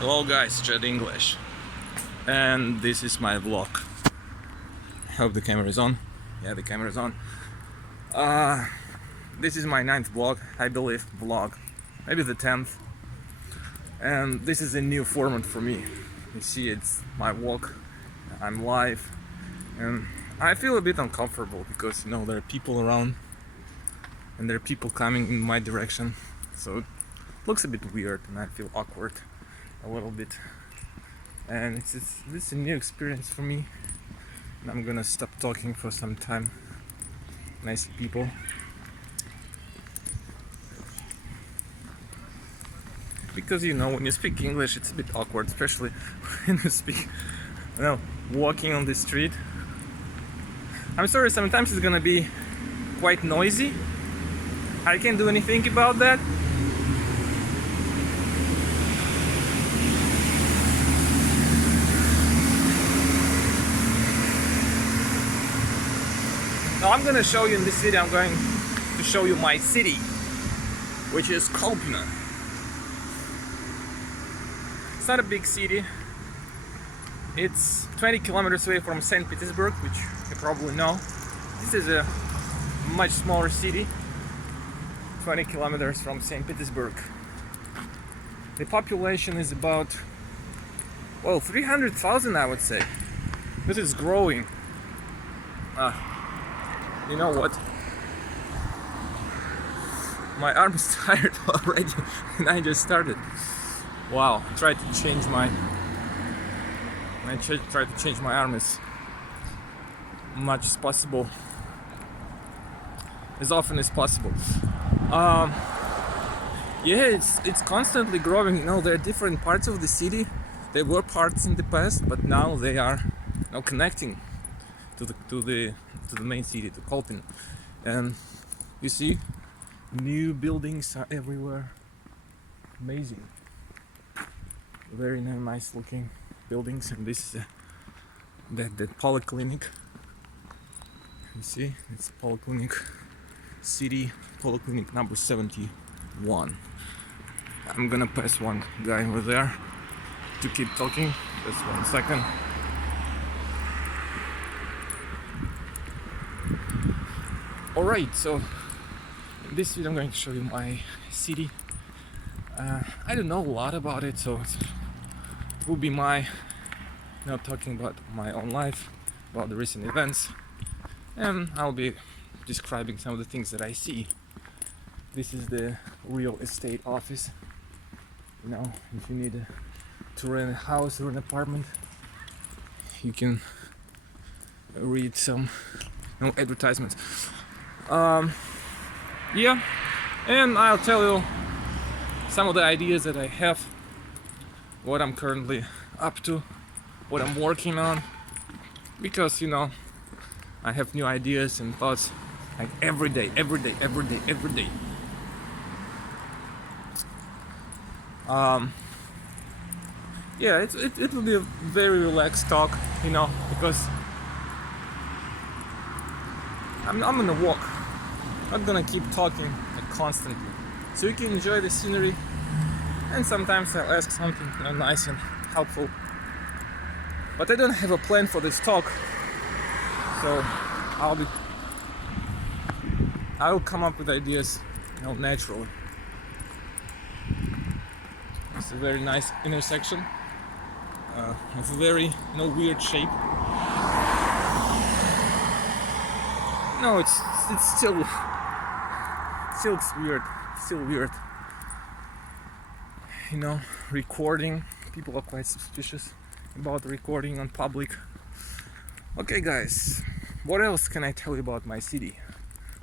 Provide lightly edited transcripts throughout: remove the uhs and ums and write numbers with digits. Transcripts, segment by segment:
Hello guys, Chat English, and this is my vlog. Hope the camera is on. Yeah, the camera is on. This is my 9th vlog, I believe, maybe the 10th, and this is a new format for me. You see, it's my walk, I'm live, and I feel a bit uncomfortable because, you know, there are people around and there are people coming in my direction, so it looks a bit weird and I feel awkward a little bit, and this is a new experience for me, and I'm gonna stop talking for some time. Nice people. Because, you know, when you speak English it's a bit awkward, especially when you speak, you know, walking on the street. I'm sorry, sometimes it's gonna be quite noisy. I can't do anything about that. Now I'm gonna show you in this video, I'm going to show you my city, which is Kolpino. It's not a big city. It's 20 kilometers away from St. Petersburg, which you probably know. This is a much smaller city, 20 kilometers from St. Petersburg. The population is about, well, 300,000, I would say. This is growing. You know what? My arm is tired already, and I just started. Wow, I tried to change my arm as much as possible, as often as possible. Yeah, it's constantly growing. You know, there are different parts of the city. There were parts in the past, but now they are now connecting to the main city, to Kolpino. And you see, new buildings are everywhere. Amazing. Very nice looking buildings, and this is the polyclinic. You see, it's polyclinic city, polyclinic number 71. I'm gonna pass one guy over there to keep talking. Just 1 second. Alright, so in this video I'm going to show you my city. I don't know a lot about it, so it will be my, you know, talking about my own life, about the recent events, and I'll be describing some of the things that I see. This is the real estate office. You know, if you need to rent a house or an apartment, you can read some, you know, advertisements. Yeah, and I'll tell you some of the ideas that I have, what I'm currently up to, what I'm working on, because, you know, I have new ideas and thoughts like every day. Yeah, it will be a very relaxed talk, you know, because I'm gonna walk. I'm not gonna keep talking like constantly, so you can enjoy the scenery, and sometimes I'll ask something, you know, nice and helpful. But I don't have a plan for this talk, so I will come up with ideas, you know, naturally. It's a very nice intersection of a very, you know, weird shape. No, it's still weird. Still weird. You know, recording. People are quite suspicious about recording on public. Okay, guys, what else can I tell you about my city?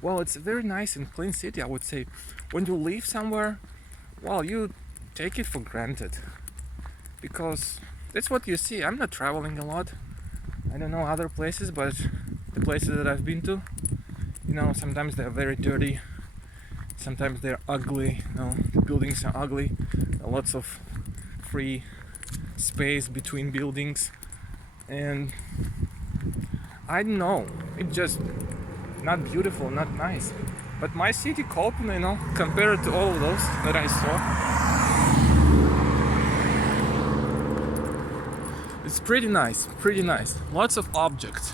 Well, it's a very nice and clean city, I would say. When you live somewhere, well, you take it for granted, because that's what you see. I'm not traveling a lot. I don't know other places, but the places that I've been to, you know, sometimes they're very dirty, sometimes they're ugly, you know, the buildings are ugly, lots of free space between buildings, and I don't know, it's just not beautiful, not nice. But my city, Kolpino, you know, compared to all of those that I saw, It's pretty nice, pretty nice. Lots of objects.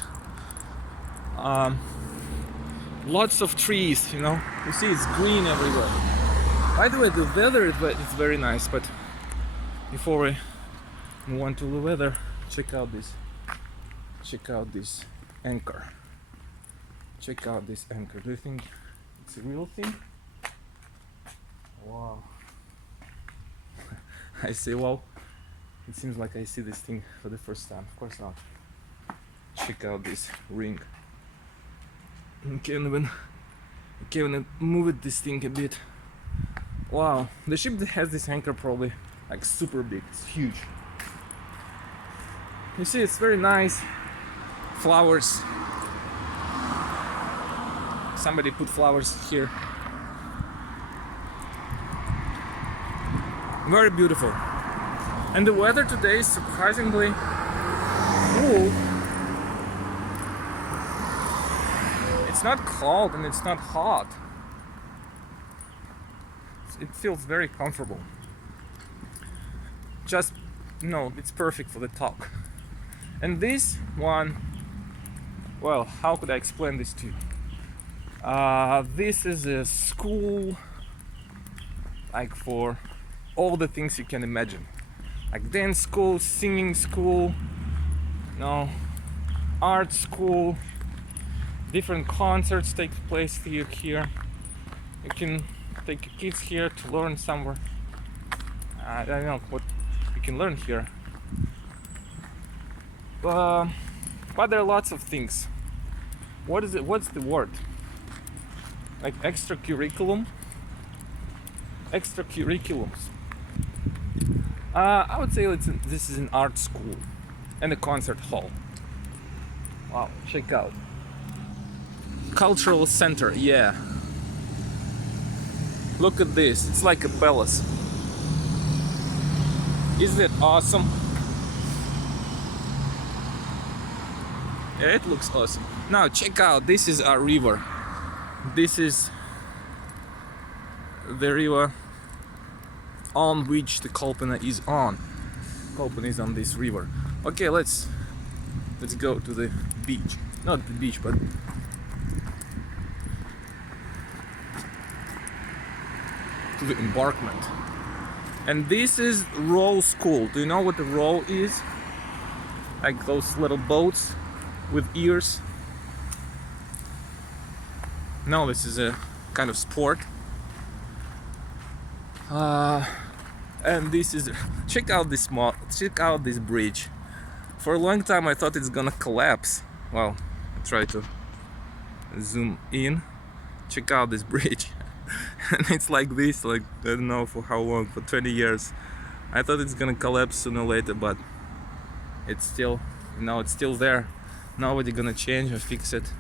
Lots of trees, you know. You see it's green everywhere. By the way, the weather is very nice, but before we move on to the weather, check out this anchor. Check out this anchor. Do you think it's a real thing? Wow. I say wow. It seems like I see this thing for the first time. Of course not. Check out this ring. You can even move this thing a bit. Wow. The ship that has this anchor probably like super big. It's huge. You see, it's very nice. Flowers. Somebody put flowers here. Very beautiful. And the weather today is surprisingly cool. It's not cold and it's not hot. It feels very comfortable. Just, no, it's perfect for the talk. And this one, well, how could I explain this to you? This is a school, like for all the things you can imagine. Like dance school, singing school, art school, different concerts take place here. You can take your kids here to learn somewhere. I don't know what you can learn here. But there are lots of things. What's the word? Like extracurriculums. I would say this is an art school and a concert hall. Wow, check out. Cultural center, yeah. Look at this, it's like a palace. Isn't it awesome? Yeah, it looks awesome. Now check out, this is our river. This is the river on which the Kolpino is on. Kolpino is on this river. Okay, let's go to the beach. Not the beach, but to the embankment. And this is row school. Do you know what a row is? Like those little boats with ears. No, this is a kind of sport. And this is, check out this bridge. For a long time I thought it's gonna collapse. Well, I try to zoom in. Check out this bridge. And it's like this, like I don't know for how long, for 20 years. I thought it's gonna collapse sooner or later, but it's still, it's still there. Nobody gonna change or fix it.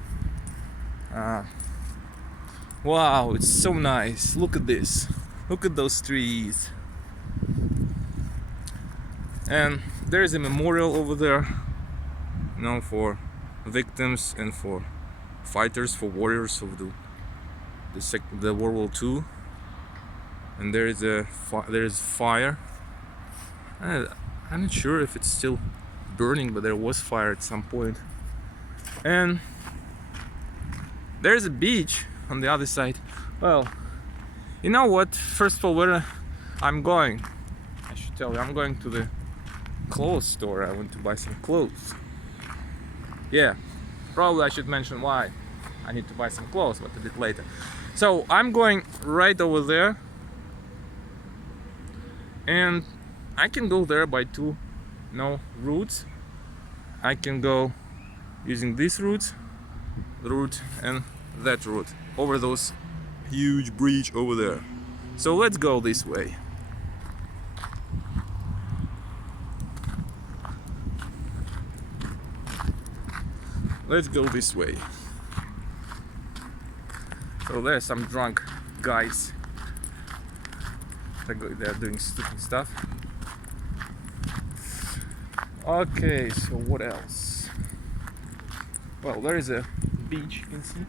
Wow, it's so nice. Look at this. Look at those trees. And there is a memorial over there, for victims and for fighters, for warriors of the World War II. And there is fire. I'm not sure if it's still burning, but there was fire at some point. And there's a beach on the other side. Well, you know what? First of all, where I'm going, I should tell you, I'm going to the clothes store. I want to buy some clothes. Yeah, probably I should mention why I need to buy some clothes, but a bit later. So I'm going right over there, and I can go there by two routes. I can go using this route and that route over those huge bridge over there. So let's go this way. Let's go this way. So there's some drunk guys. They're doing stupid stuff. Okay, so what else? Well, there is a beach, you can see.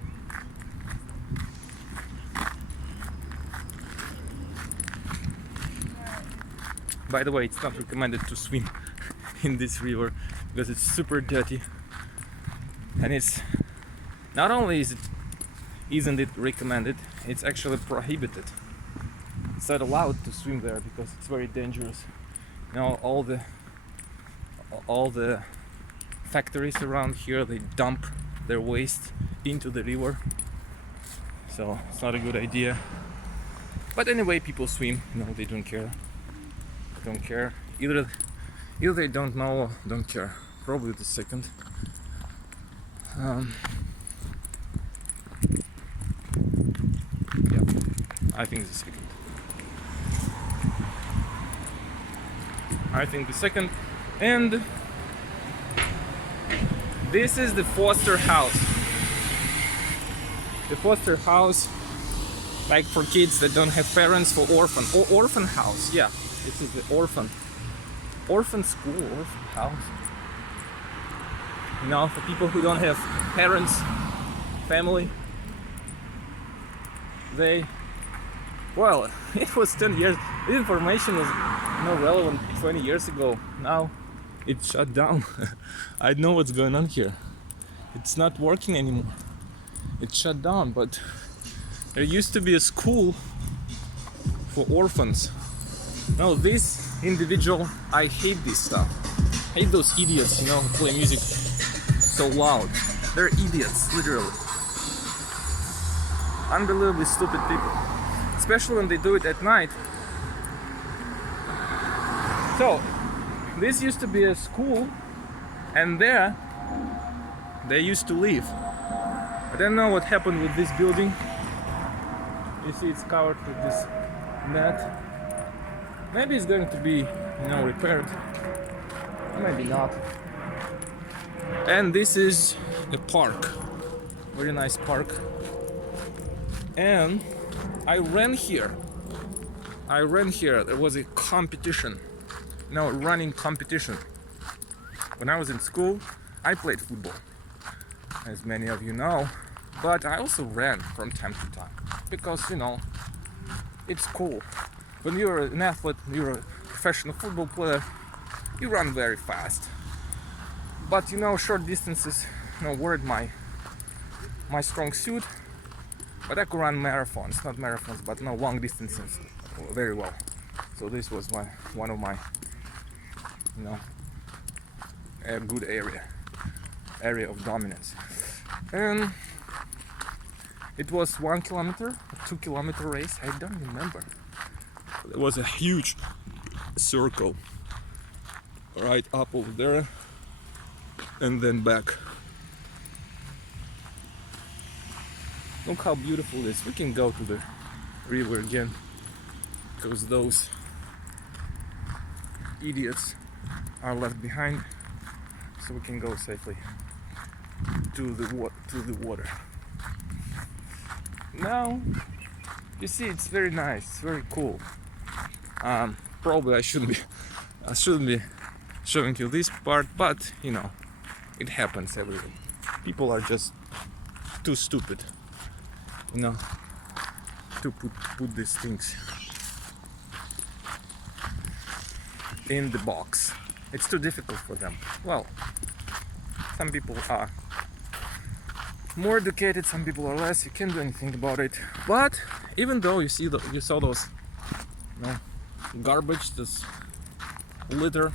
By the way, it's not recommended to swim in this river because it's super dirty, and it's not only isn't it recommended, it's actually prohibited. It's not allowed to swim there because it's very dangerous. You know, all the factories around here, they dump their waste into the river, so it's not a good idea. But anyway, people swim. No, they don't care. They don't care. Either they don't know or don't care. Probably the second. Yeah, I think the second. And this is the foster house. The foster house, like for kids that don't have parents, for orphan or orphan house. Yeah, this is the orphan school, orphan house. You know, for people who don't have parents, family. Well, it was 10 years. This information was not relevant 20 years ago. Now it's shut down. I know what's going on here. It's not working anymore. It's shut down, but there used to be a school for orphans. Now this individual, I hate this stuff. I hate those idiots, you know, who play music so loud. They're idiots, literally. Unbelievably stupid people. Especially when they do it at night. So, this used to be a school, and there they used to live. I don't know what happened with this building. You see it's covered with this net. Maybe it's going to be, you know, repaired. Maybe not. And this is a park. Very nice park. And I ran here. There was a competition. No, running competition. When I was in school, I played football, as many of you know. But I also ran from time to time because, you know, it's cool. When you're an athlete, you're a professional football player, you run very fast. But, you know, short distances, you know, weren't my strong suit. But I could run marathons, not marathons, but no, long distances very well. So this was one of my, you know, a good area of dominance. And it was 1 kilometer, a 2 kilometer race, I don't remember. There was a huge circle right up over there and then back. Look how beautiful it is. We can go to the river again because those idiots are left behind, so we can go safely to the water. Now you see, it's very nice, it's very cool. Probably I shouldn't be showing you this part, but you know, it happens everywhere. People are just too stupid, you know, to put these things in the box. It's too difficult for them. Well, some people are more educated, some people are less. You can't do anything about it. But even though you saw those, you know, garbage, this litter,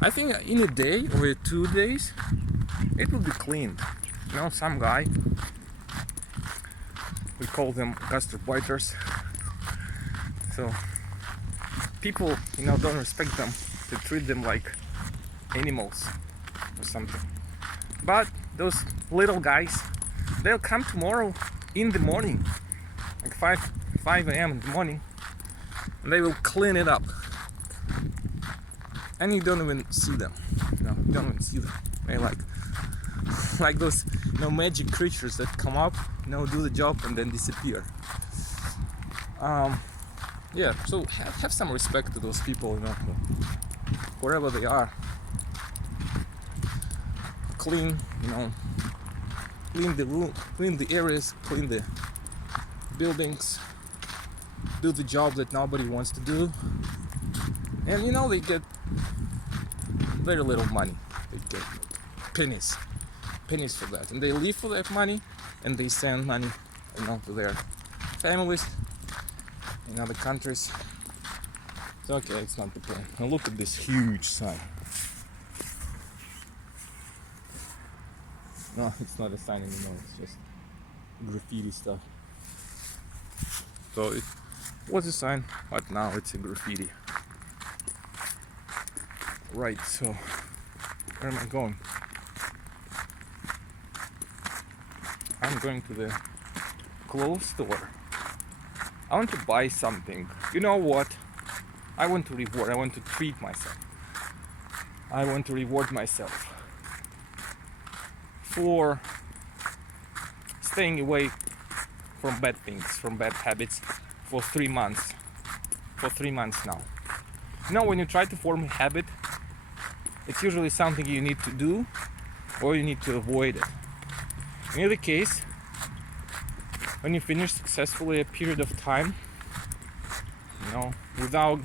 I think in a day or 2 days it will be cleaned. You know, some guy, we call them gastropointers. So people, you know, don't respect them. They treat them like animals or something. But those little guys, they'll come tomorrow in the morning, like 5 a.m. in the morning, and they will clean it up. And you don't even see them. No, you don't even see them. They're like those, you know, magic creatures that come up, you know, do the job and then disappear. Yeah, so have some respect to those people, you know, wherever they are. Clean, you know, clean the room, clean the areas, clean the buildings, do the job that nobody wants to do. And you know, they get very little money. They get pennies for that, and they live for that money, and they send money, to their families in other countries. So okay, it's not the point. Now look at this huge sign. No, it's not a sign anymore. It's just graffiti stuff. So it was a sign, but now it's a graffiti. Right, so where am I going? I'm going to the clothes store. I want to buy something. You know what? I want to reward. I want to treat myself. I want to reward myself for staying away from bad things, from bad habits for 3 months. For 3 months now. When you try to form a habit, it's usually something you need to do or you need to avoid it. In either case, when you finish successfully a period of time, without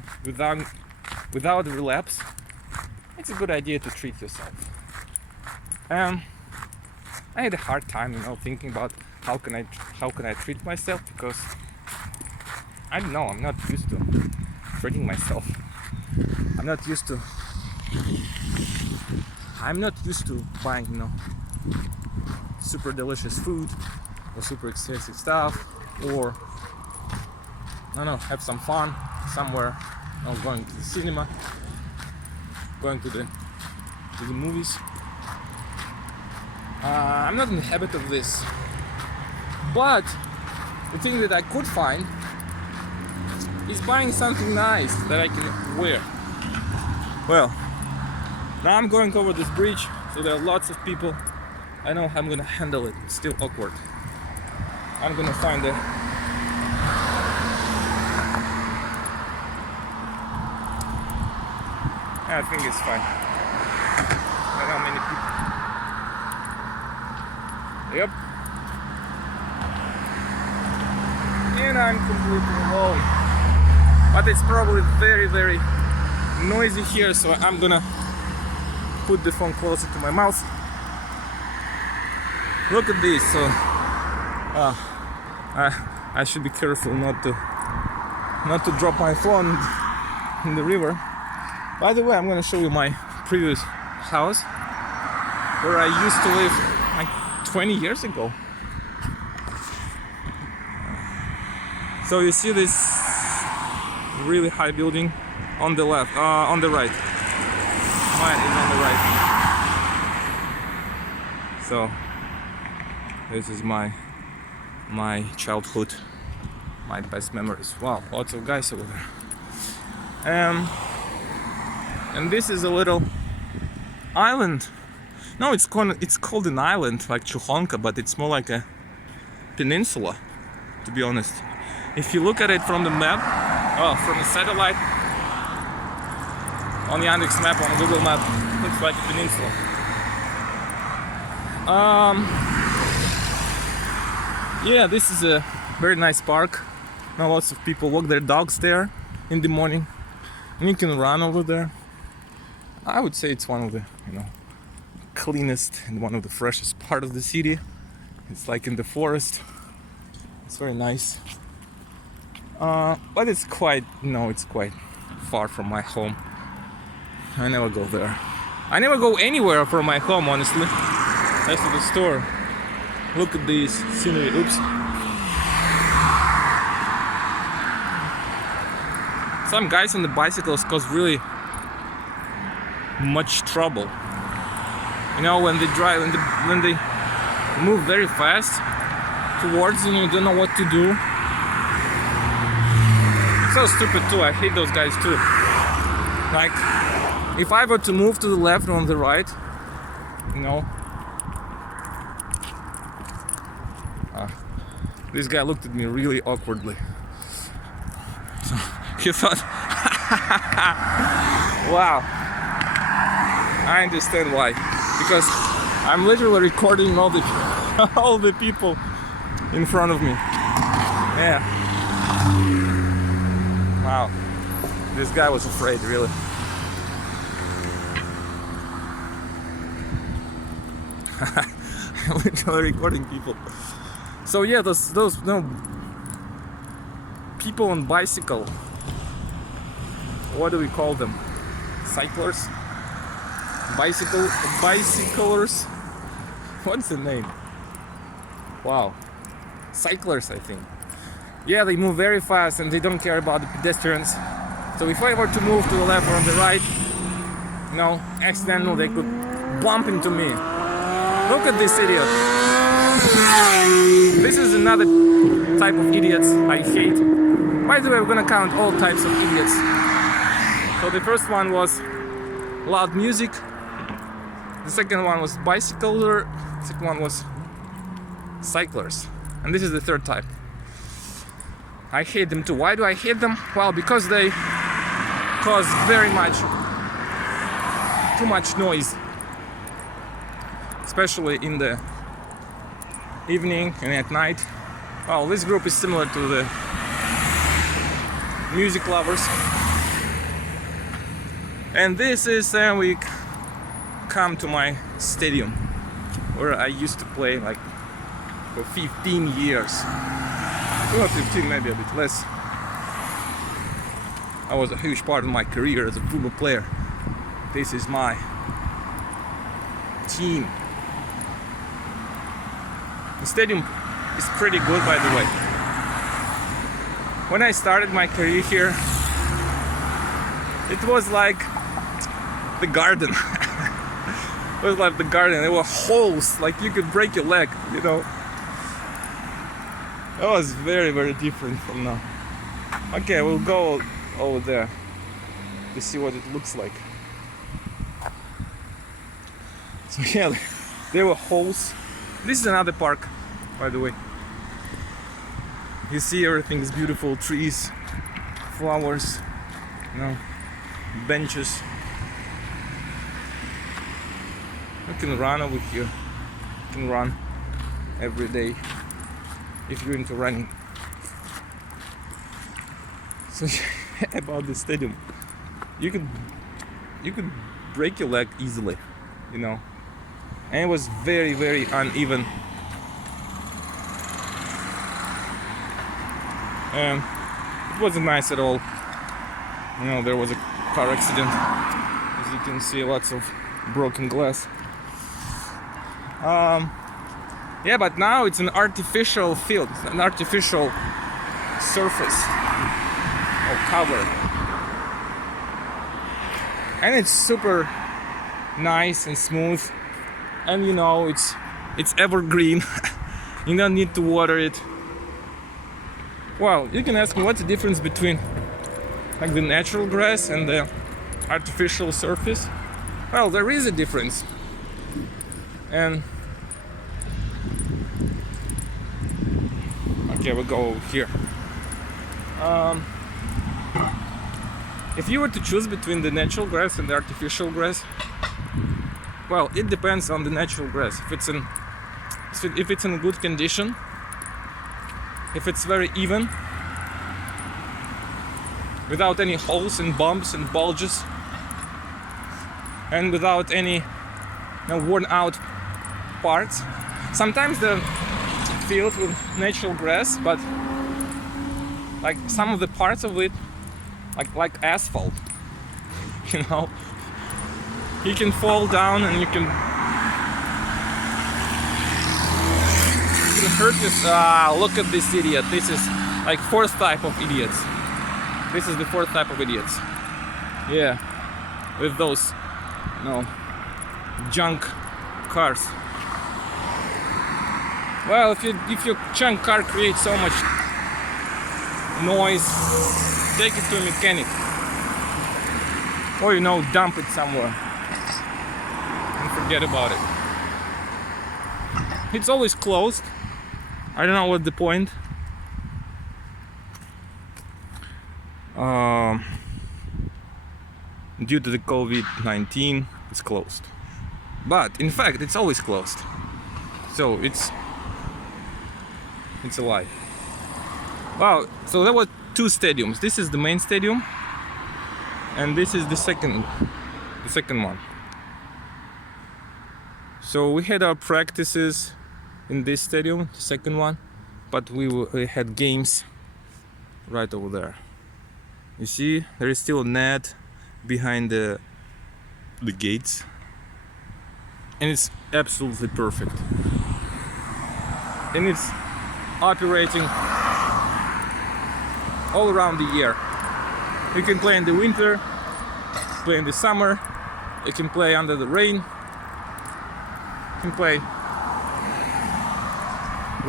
relapse, it's a good idea to treat yourself. I had a hard time, thinking about how can I treat myself, because I don't know, I'm not used to treating myself. I'm not used to buying, super delicious food or super expensive stuff, or have some fun somewhere, going to the cinema, going to the movies. I'm not in the habit of this, but the thing that I could find is buying something nice that I can wear. Well, now I'm going over this bridge, so there are lots of people. I know I'm gonna handle it. It's still awkward. I'm gonna find a I think it's fine. I don't know how many people. Yep. And I'm completely alone. But it's probably very, very noisy here, so I'm gonna put the phone closer to my mouth. Look at this. So I should be careful not to drop my phone in the river. By the way, I'm gonna show you my previous house where I used to live like 20 years ago. So you see this really high building on the left, on the right. Mine is on the right. So this is my childhood, my best memories. Wow, lots of guys over there. And this is a little island. No, it's called an island, like Chuhonka, but it's more like a peninsula, to be honest. If you look at it from the map, from the satellite, on the Yandex map, on the Google map, it looks like a peninsula. Yeah, this is a very nice park. Now lots of people walk their dogs there in the morning, and you can run over there. I would say it's one of the cleanest and one of the freshest part of the city. It's like in the forest. It's very nice. But it's quite far from my home. I never go there. I never go anywhere from my home, honestly. That's to the store. Look at this scenery. Oops. Some guys on the bicycles cause really much trouble. When they drive, when they move very fast towards you, you don't know what to do. So stupid too. I hate those guys too. Like, if I were to move to the left or on the right, this guy looked at me really awkwardly. So he thought, wow, I understand why. Because I'm literally recording all the people in front of me. Yeah. Wow. This guy was afraid, really. I'm literally recording people. So yeah, those no people on bicycle. What do we call them? Cyclers? Bicyclers? What's the name? Wow. Cyclers, I think. Yeah, they move very fast and they don't care about the pedestrians. So if I were to move to the left or on the right, you know, accidentally they could bump into me. Look at this idiot. This is another type of idiots I hate. By the way, we're gonna count all types of idiots. So the first one was loud music. The second one was bicycler. The second one was cyclers. And this is the third type. I hate them too. Why do I hate them? Well, because they cause too much noise, especially in the evening and at night. Well, this group is similar to the music lovers. And this is we come to my stadium where I used to play like for 15 years. Well, 15, maybe a bit less. I was a huge part of my career as a football player. This is my team. The stadium is pretty good, by the way. When I started my career here, it was like the garden. It was like the garden. There were holes, like you could break your leg, you know. That was very, very different from now. Okay, we'll go over there to see what it looks like. So yeah, there were holes. This is another park, by the way. You see everything is beautiful, trees, flowers, you know, benches. You can run over here. You can run every day if you're into running. So about the stadium, you could break your leg easily, you know. And it was very, very uneven. And it wasn't nice at all. You know, there was a car accident. As you can see, lots of broken glass. Yeah, but now it's an artificial field, an artificial surface or cover. And it's super nice and smooth. And you know, it's evergreen. You don't need to water it. Well, you can ask me what's the difference between like the natural grass and the artificial surface. Well, there is a difference. And okay, we'll go over here. If you were to choose between the natural grass and the artificial grass, well, it depends on the natural grass. If it's in good condition, if it's very even, without any holes and bumps and bulges, and without any worn out parts. Sometimes the field with natural grass, but like some of the parts of it, like asphalt, you know, you can fall down and you can hurt this. Look at this idiot. This is like fourth type of idiots. This is the fourth type of idiots. Yeah, with those junk cars. Well, if your junk car creates so much noise, take it to a mechanic, or dump it somewhere and forget about it. It's always closed. I don't know what's the point. Due to the COVID-19, it's closed. But in fact, it's always closed. So it's a lie. Wow. So there were two stadiums. This is the main stadium, and this is the second one. So we had our practices in this stadium, the second one, but we had games right over there. You see, there is still a net behind the gates, and it's absolutely perfect. And it's operating all around the year. You can play in the winter, play in the summer, you can play under the rain, you can play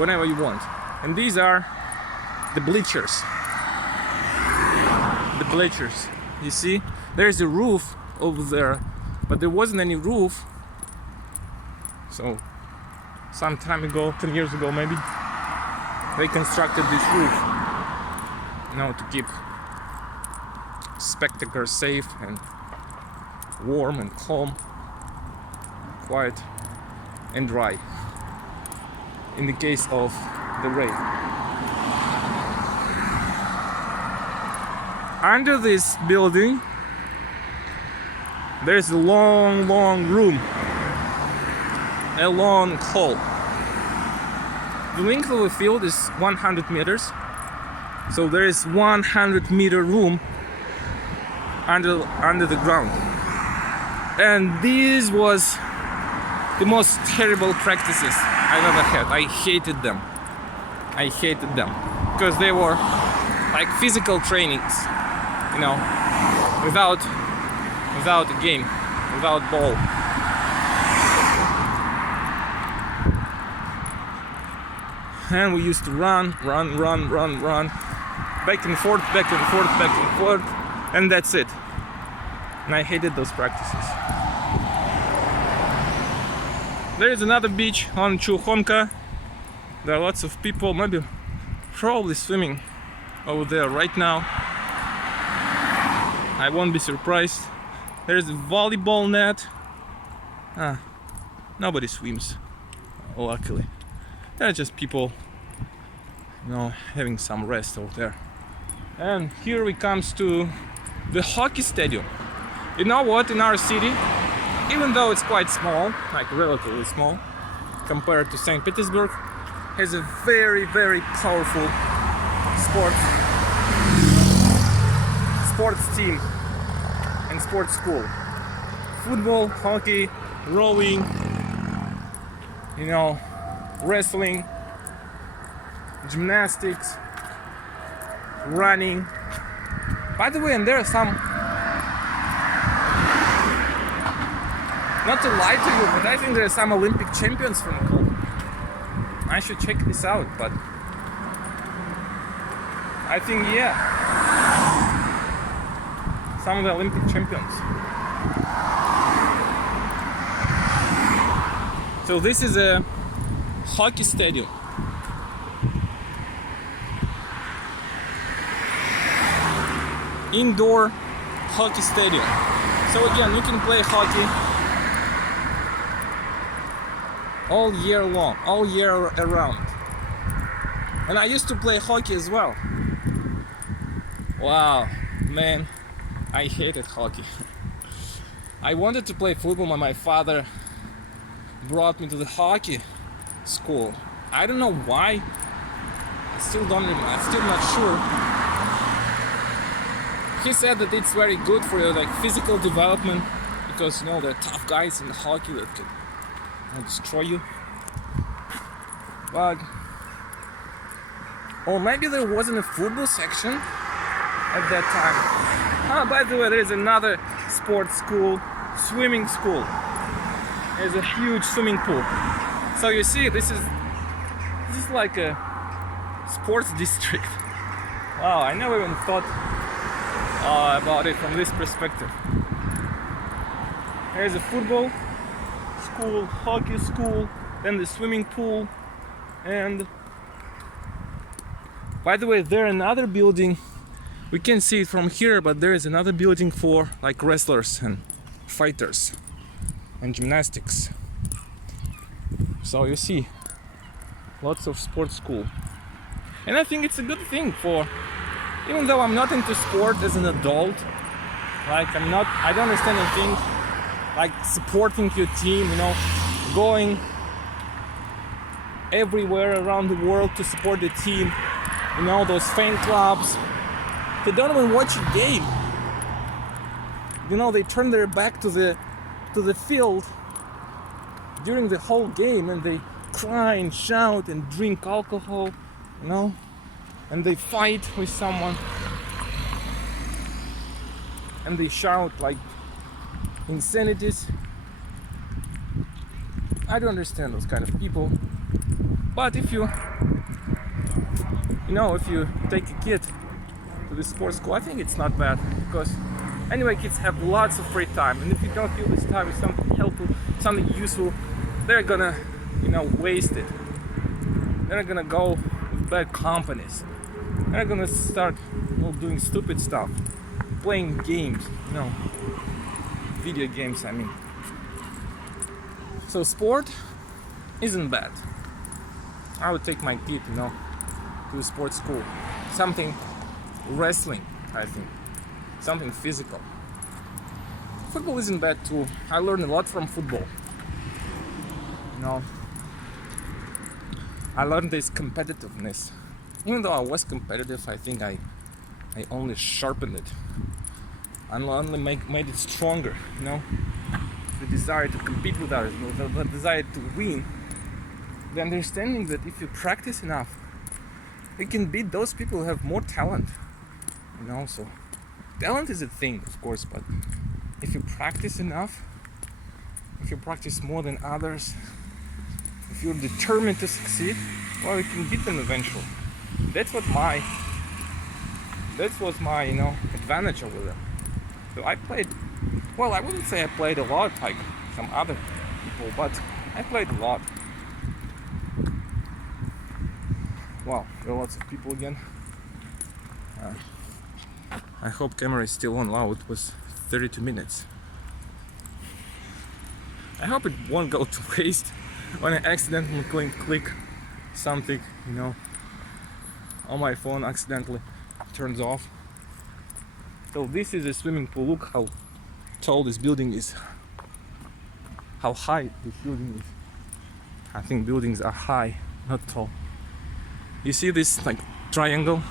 whenever you want. And these are the bleachers. The bleachers. You see, there's a roof over there, but there wasn't any roof. So some time ago, 10 years ago maybe, they constructed this roof, you know, to keep spectators safe and warm and calm, quiet and dry in the case of the rain. Under this building there's a long room, a long hall. The length of the field is 100 meters, so there is 100-meter room under the ground. And this was the most terrible practices I've ever had. I hated them because they were like physical trainings, you know, without a game, without ball. And we used to run, back and forth, and that's it. And I hated those practices. There is another beach on Chuhonka. There are lots of people, probably swimming over there right now. I won't be surprised. There's a volleyball net. Nobody swims, luckily. There are just people, you know, having some rest over there. And here we comes to the hockey stadium. You know what, in our city, even though it's quite small, like relatively small, compared to St. Petersburg, has a very powerful sports team and sports school. Football, hockey, rowing, you know, wrestling, gymnastics, running. By the way, and there are some, not to lie to you, but I think there are some Olympic champions from Kolpino. I should check this out, but I think, yeah, some of the Olympic champions. So this is a hockey stadium. Indoor hockey stadium. So again, you can play hockey all year long, all year around. And I used to play hockey as well. Wow, man, I hated hockey. I wanted to play football, but my father brought me to the hockey school. I don't know why. I still don't remember. I'm still not sure. He said that it's very good for your like physical development because, you know, there are tough guys in hockey that can destroy you. But or maybe there wasn't a football section at that time. By the way, there is another sports school, swimming school. There's a huge swimming pool. So you see, this is like a sports district. Wow, I never even thought about it from this perspective. There's a football school, hockey school, then the swimming pool, and by the way, there's another building. We can't see it from here, but there is another building for like wrestlers and fighters and gymnastics. So you see, lots of sports school. And I think it's a good thing for, even though I'm not into sport as an adult, like I don't understand anything, like supporting your team, you know, going everywhere around the world to support the team. You know, those fan clubs. They don't even watch a game. You know, they turn their back to the field during the whole game, and they cry and shout and drink alcohol, you know, and they fight with someone, and they shout like insanities. I don't understand those kind of people. But if you take a kid to the sports school, I think it's not bad, because anyway, kids have lots of free time, and if you don't fill this time with something helpful, something useful, they're gonna, waste it. They're gonna go with bad companies. They're gonna start doing stupid stuff, playing games, video games, I mean. So sport isn't bad. I would take my kid, to a sports school. Something wrestling, I think. Something physical. Football isn't bad too. I learned a lot from football. I learned this competitiveness. Even though I was competitive, I think I only sharpened it. I only made it stronger, The desire to compete with others, the desire to win. The understanding that if you practice enough, you can beat those people who have more talent. So talent is a thing, of course, but if you practice enough, if you practice more than others, if you're determined to succeed, well, you can beat them eventually. That was my advantage over them. So I played, well, I wouldn't say I played a lot like some other people, but I played a lot. Wow, there are lots of people again. I hope camera is still on. Wow, it was 32 minutes. I hope it won't go to waste when I accidentally click something, on my phone, accidentally turns off. So this is a swimming pool. Look how tall this building is. How high this building is. I think buildings are high, not tall. You see this triangle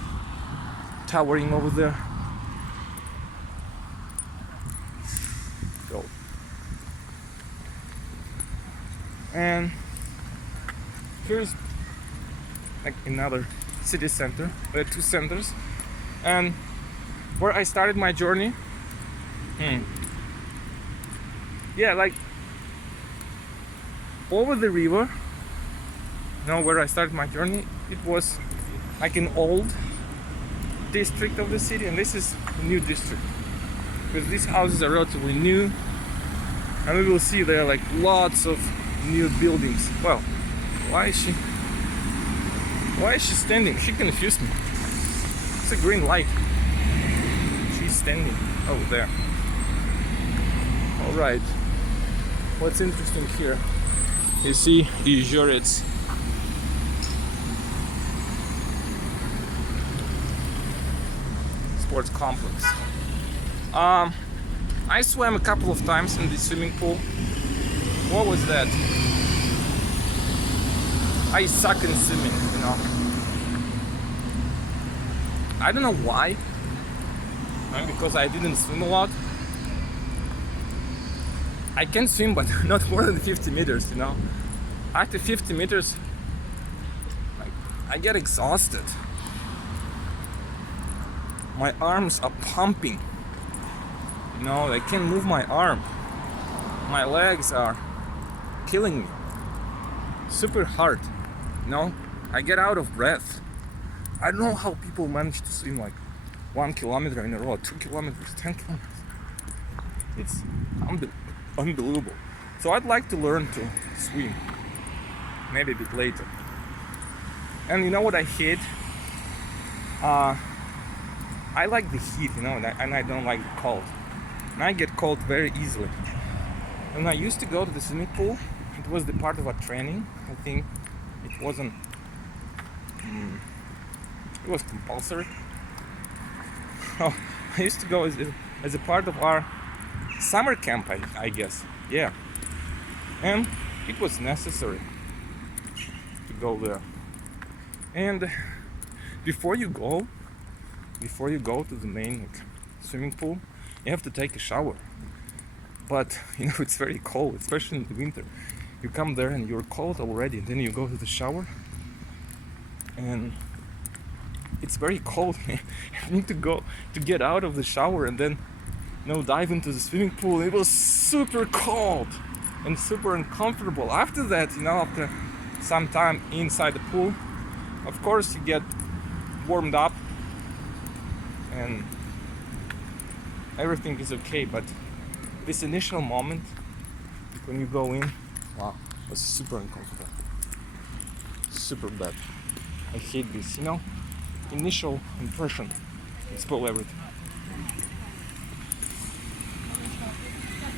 towering over there? So, and here's another city center. There are two centers, and where I started my journey. Yeah, over the river. Where I started my journey, it was an old district of the city, and this is a new district, because these houses are relatively new, and we will see there are lots of new buildings. Well, why is she standing? She confused me. It's a green light. She's standing over there. All right. What's interesting here? You see, Izhorets. Sports complex. I swam a couple of times in the swimming pool. What was that? I suck in swimming, I don't know why. Because I didn't swim a lot. I can swim, but not more than 50 meters, After 50 meters, I get exhausted. My arms are pumping. I can't move my arm. My legs are killing me. Super hard. I get out of breath. I don't know how people manage to swim 1 kilometer in a row, 2 kilometers, 10 kilometers. It's unbelievable. So I'd like to learn to swim. Maybe a bit later. And you know what I hate? I like the heat, and I don't like the cold. And I get cold very easily. When I used to go to the swimming pool, it was the part of our training. I think it wasn't. It was compulsory. I used to go as a part of our summer camp, I guess. Yeah. And it was necessary to go there. And before you go to the main swimming pool, you have to take a shower. But it's very cold, especially in the winter. You come there and you're cold already, and then you go to the shower and it's very cold. You need to get out of the shower and then dive into the swimming pool. It was super cold and super uncomfortable. After that, after some time inside the pool, of course you get warmed up and everything is okay, but this initial moment when you go in, wow, was super uncomfortable, super bad. I hate this, initial impression can spoil everything.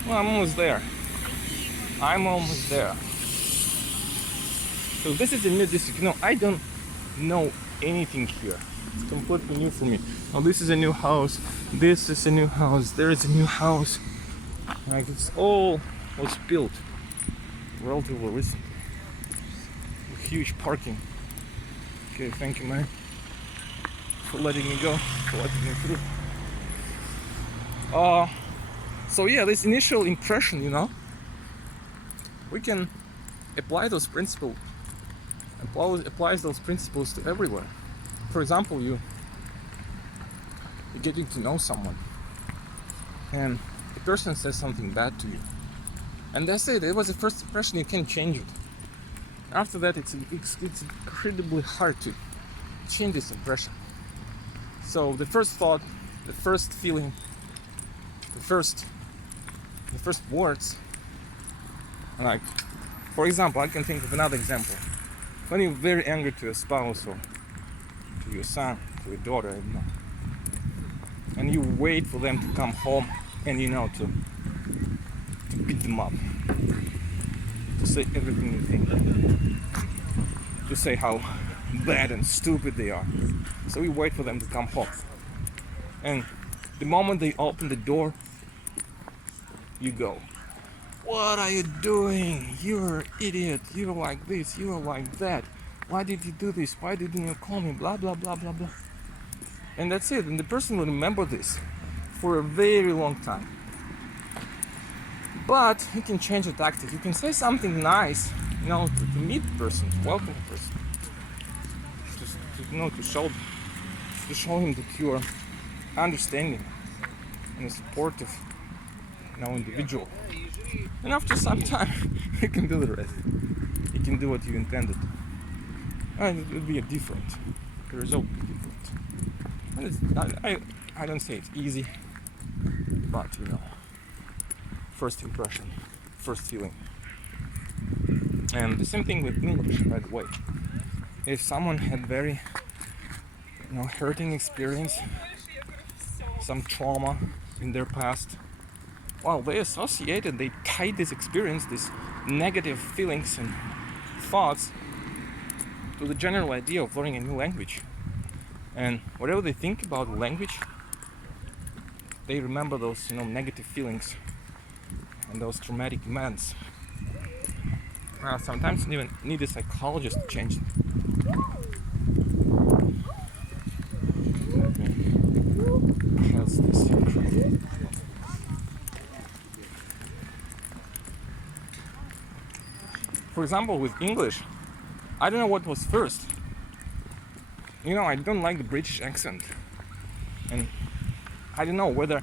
Well, I'm almost there. So this is a new district. I don't know anything here. It's completely new for me. Oh, this is a new house. This is a new house. There is a new house. Like it's all was built relatively recently. A huge parking. Okay, thank you, man, for letting me go, for letting me through. So yeah, this initial impression, we can apply those principles. Applies those principles to everywhere. For example, you're getting to know someone, and the person says something bad to you, and that's it. It was the first impression. You can't change it. After that, it's incredibly hard to change this impression. So the first thought, the first feeling, the first words, like, for example, I can think of another example. When you're very angry to your spouse or to your son, to your daughter, and you wait for them to come home and to beat them up, to say everything you think, to say how bad and stupid they are. So we wait for them to come home, and the moment they open the door, you go, "What are you doing? You're an idiot. You're like this. You're like that. Why did you do this? Why didn't you call me? Blah, blah, blah, blah, blah." And that's it. And the person will remember this for a very long time. But you can change the tactic. You can say something nice, to meet the person, to welcome the person. Just, to show him that you are understanding and a supportive, individual. And after some time, you can do the rest. You can do what you intended. And it will be different. The result will be different. And I don't say it's easy, but first impression, first feeling. And the same thing with English, by the way. If someone had very, hurting experience, some trauma in their past, well, they tied this experience, these negative feelings and thoughts to the general idea of learning a new language. And whatever they think about the language, they remember those, negative feelings and those traumatic events. Sometimes you even need a psychologist to change it. How's this? For example, with English, I don't know what was first. I don't like the British accent. And I don't know whether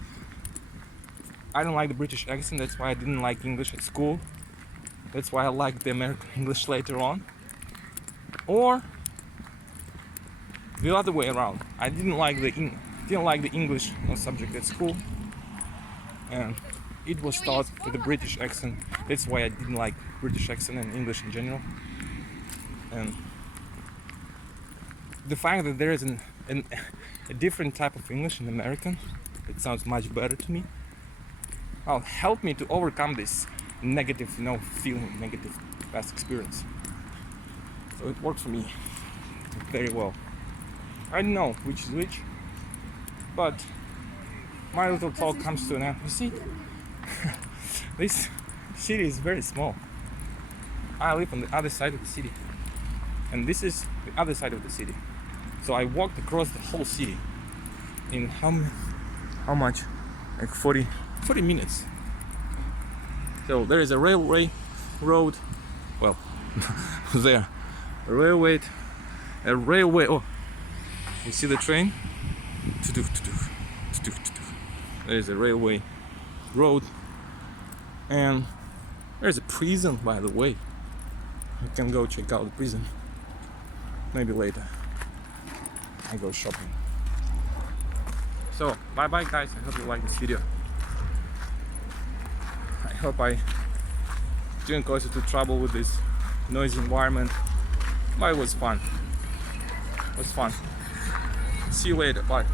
I don't like the British accent, that's why I didn't like English at school. That's why I liked the American English later on. Or the other way around. I didn't like the English subject at school, and it was taught with the British accent. That's why I didn't like British accent and English in general. And the fact that there is a different type of English in American, it sounds much better to me. Help me to overcome this negative, feeling, negative past experience. So it worked for me very well. I don't know which is which, but my little talk comes to an end. You see, this city is very small. I live on the other side of the city, and this is the other side of the city. So I walked across the whole city in how much? Like 40 minutes. So there is a railway road. Well, there, a railway. Oh, you see the train? There is a railway road, and there's a prison, by the way. You can go check out the prison. Maybe later I go shopping. So bye bye guys, I hope you like this video. I hope I didn't cause you to trouble with this noisy environment, but it was fun. See you later, bye.